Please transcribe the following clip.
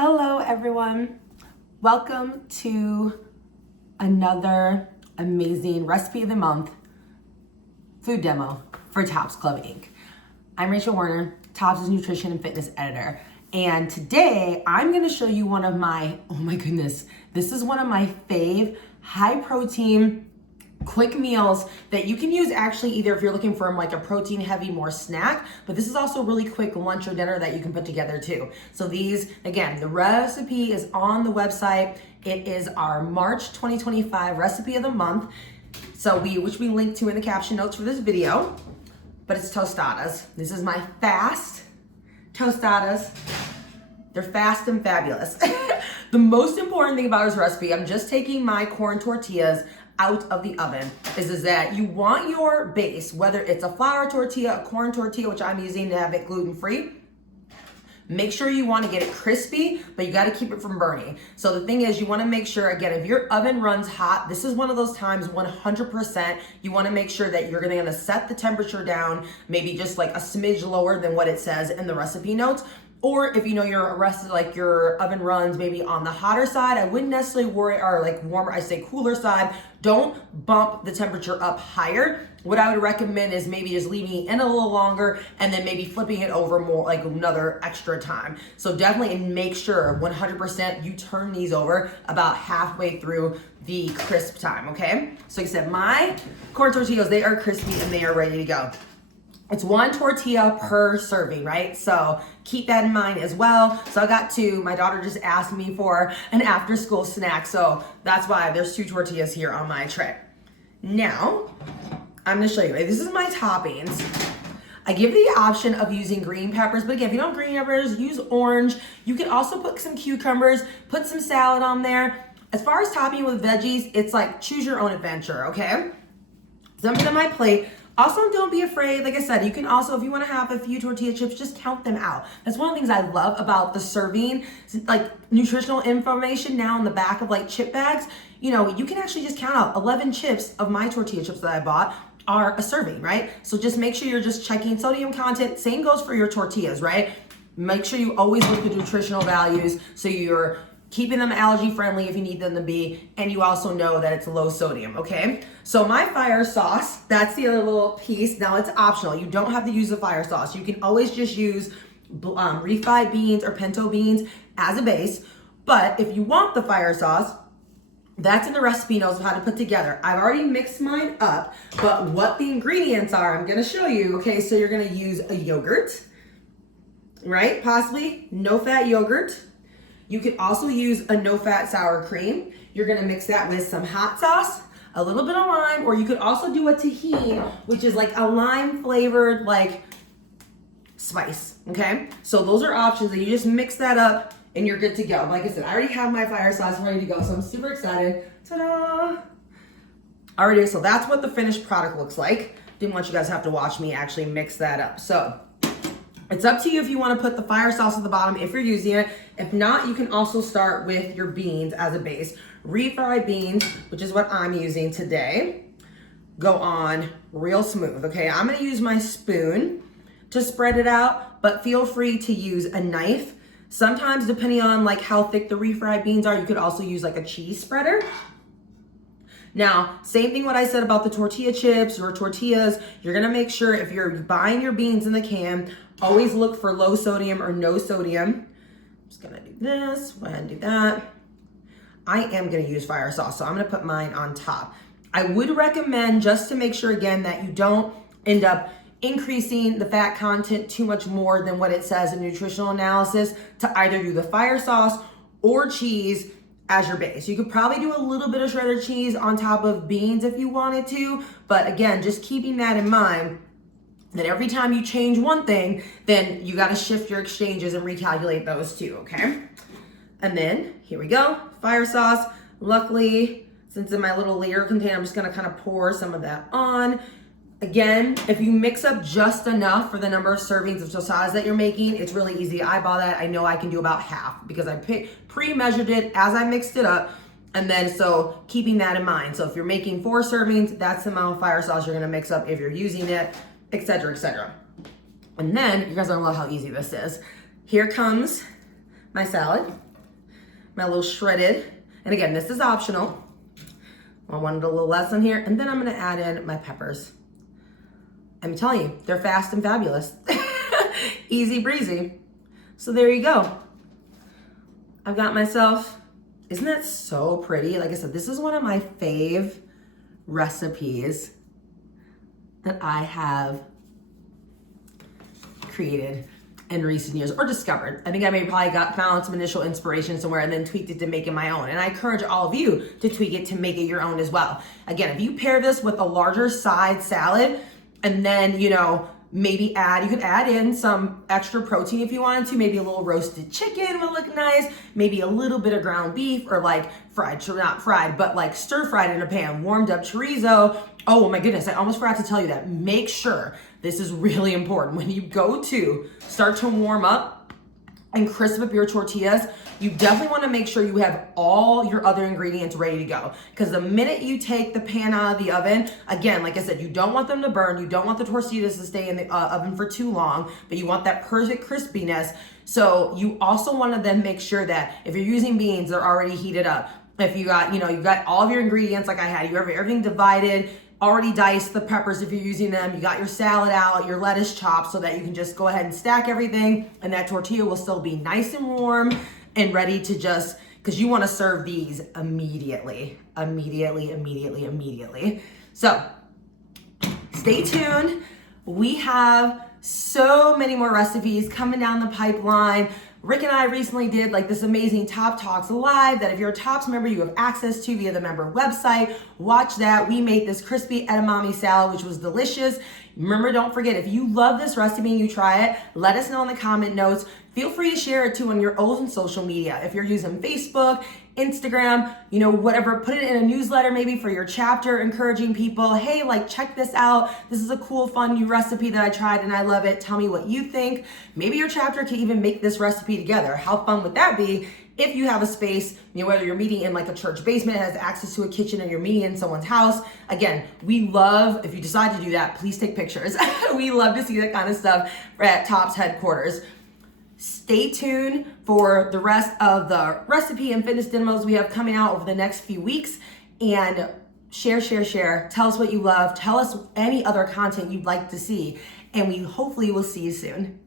Hello everyone, welcome to another amazing recipe of the month food demo for Tops Club Inc. I'm Rachel Warner, Tops' nutrition and fitness editor, and today I'm going to show you one of my, oh my goodness, this is one of my fave high protein quick meals that you can use actually either if you're looking for like a protein heavy more snack, but this is also really quick lunch or dinner that you can put together too. So these, again, the recipe is on the website. It is our March 2025 recipe of the month. So which we link to in the caption notes for this video, but it's tostadas. This is my fast tostadas. They're fast and fabulous. The most important thing about this recipe, I'm just taking my corn tortillas out of the oven, is that you want your base, whether it's a flour tortilla, a corn tortilla, which I'm using to have it gluten-free, make sure you want to get it crispy, but you got to keep it from burning. So the thing is, you want to make sure, again, if your oven runs hot, this is one of those times 100%, you want to make sure that you're going to set the temperature down, maybe just like a smidge lower than what it says in the recipe notes. Or if you know your oven runs maybe on the hotter side, I wouldn't necessarily worry, or like warmer, I say cooler side. Don't bump the temperature up higher. What I would recommend is maybe just leaving it in a little longer and then maybe flipping it over more, like another extra time. So definitely make sure 100% you turn these over about halfway through the crisp time, okay? So like I said, my corn tortillas, they are crispy and they are ready to go. It's one tortilla per serving, right? So keep that in mind as well. So I got two. My daughter just asked me for an after school snack. So that's why there's two tortillas here on my tray. Now, I'm gonna show you. This is my toppings. I give you the option of using green peppers, but again, if you don't have green peppers, use orange. You can also put some cucumbers, put some salad on there. As far as topping with veggies, it's like choose your own adventure, okay? Something on my plate. Also, don't be afraid. Like I said, you can also, if you want to have a few tortilla chips, just count them out. That's one of the things I love about the serving, like nutritional information now in the back of like chip bags. You know, you can actually just count out 11 chips of my tortilla chips that I bought are a serving, right? So just make sure you're just checking sodium content. Same goes for your tortillas, right? Make sure you always look at nutritional values so you're keeping them allergy friendly if you need them to be, and you also know that it's low sodium, okay? So my fire sauce, that's the other little piece. Now it's optional. You don't have to use the fire sauce. You can always just use refried beans or pinto beans as a base, but if you want the fire sauce, that's in the recipe notes of how to put together. I've already mixed mine up, but what the ingredients are, I'm gonna show you, okay? So you're gonna use a yogurt, right? Possibly no-fat yogurt. You could also use a no-fat sour cream. You're gonna mix that with some hot sauce, a little bit of lime, or you could also do a tahini, which is like a lime flavored like spice, okay? So those are options and you just mix that up and you're good to go. Like I said, I already have my fire sauce ready to go, so I'm super excited. Ta-da! Alrighty, so that's what the finished product looks like. Didn't want you guys to have to watch me actually mix that up. So it's up to you if you want to put the fire sauce at the bottom if you're using it. If not, you can also start with your beans as a base. Refried beans, which is what I'm using today, go on real smooth, okay? I'm going to use my spoon to spread it out, but feel free to use a knife. Sometimes, depending on like how thick the refried beans are, you could also use like a cheese spreader. Now, same thing what I said about the tortilla chips or tortillas, you're gonna make sure if you're buying your beans in the can, always look for low sodium or no sodium. I'm just gonna do this, go ahead and do that. I am gonna use fire sauce, so I'm gonna put mine on top. I would recommend, just to make sure again that you don't end up increasing the fat content too much more than what it says in nutritional analysis, to either do the fire sauce or cheese as your base. You could probably do a little bit of shredded cheese on top of beans if you wanted to, but again, just keeping that in mind that every time you change one thing, then you gotta shift your exchanges and recalculate those too, okay? And then, here we go, fire sauce. Luckily, since in my little layer container, I'm just gonna kind of pour some of that on. Again, if you mix up just enough for the number of servings of tostadas that you're making, it's really easy. I bought that. I know I can do about half because I pre-measured it as I mixed it up. And then, so keeping that in mind. So if you're making 4 servings, that's the amount of fire sauce you're gonna mix up if you're using it, etc., etc. And then, you guys don't know how easy this is. Here comes my salad. my little shredded, and again, this is optional. I wanted a little less in here, and then I'm gonna add in my peppers. I'm telling you, they're fast and fabulous. Easy breezy. So there you go. I've got myself, isn't that so pretty? Like I said, this is one of my fave recipes that I have created in recent years or discovered. I think I probably found some initial inspiration somewhere and then tweaked it to make it my own. And I encourage all of you to tweak it to make it your own as well. Again, if you pair this with a larger side salad and then, you know, maybe you could add in some extra protein if you wanted to, maybe a little roasted chicken would look nice, maybe a little bit of ground beef or like not fried, but like stir fried in a pan, warmed up chorizo. Oh my goodness, I almost forgot to tell you that. Make sure, this is really important, when you go to start to warm up and crisp up your tortillas, you definitely want to make sure you have all your other ingredients ready to go. Because the minute you take the pan out of the oven, again, like I said, you don't want them to burn. You don't want the tortillas to stay in the oven for too long, but you want that perfect crispiness. So you also want to then make sure that if you're using beans, they're already heated up. If you got, you know, you've got all of your ingredients like I had, you have everything divided, already diced the peppers if you're using them, you got your salad out, your lettuce chopped so that you can just go ahead and stack everything and that tortilla will still be nice and warm and ready to just, because you want to serve these immediately. So stay tuned. We have so many more recipes coming down the pipeline. Rick and I recently did like this amazing Top Talks Live that if you're a Tops member, you have access to via the member website. Watch that. We made this crispy edamame salad, which was delicious. Remember, don't forget, if you love this recipe and you try it, let us know in the comment notes. Feel free to share it too on your own social media. If you're using Facebook, Instagram, you know, whatever, put it in a newsletter maybe for your chapter, encouraging people, hey, like, check this out. This is a cool, fun new recipe that I tried and I love it. Tell me what you think. Maybe your chapter can even make this recipe together. How fun would that be? If you have a space, you know, whether you're meeting in like a church basement, has access to a kitchen, and you're meeting in someone's house. Again, we love, if you decide to do that, please take pictures. We love to see that kind of stuff at Tops headquarters. Stay tuned for the rest of the recipe and fitness demos we have coming out over the next few weeks. And share. Tell us what you love. Tell us any other content you'd like to see. And we hopefully will see you soon.